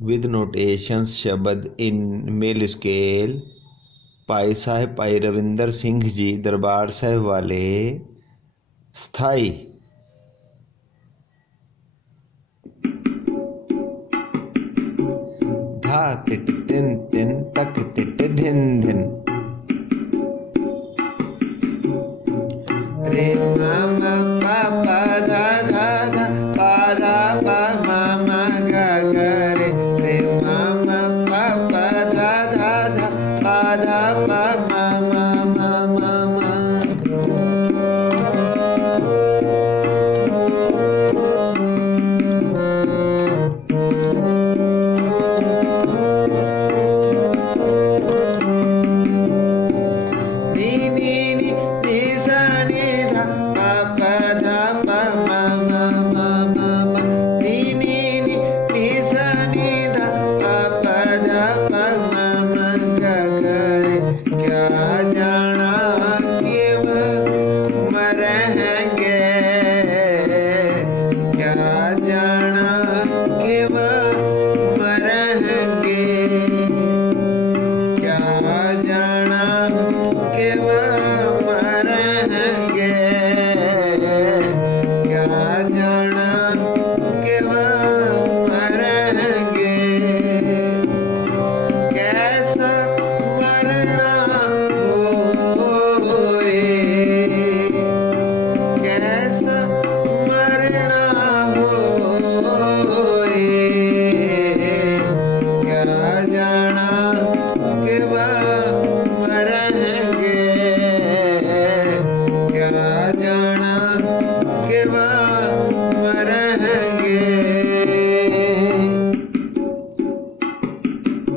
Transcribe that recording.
with notations शब्द in mail scale. भाई साहिब भाई रविंदर सिंह जी दरबार साहिब वाले स्थाई धा तिट तिन तिन तक तिट धिन धिन रे मामा पापा धा धा धा पा धा पा मामा गा गा रे मामा पापा धा धा धा पा धा पा मामा मामा give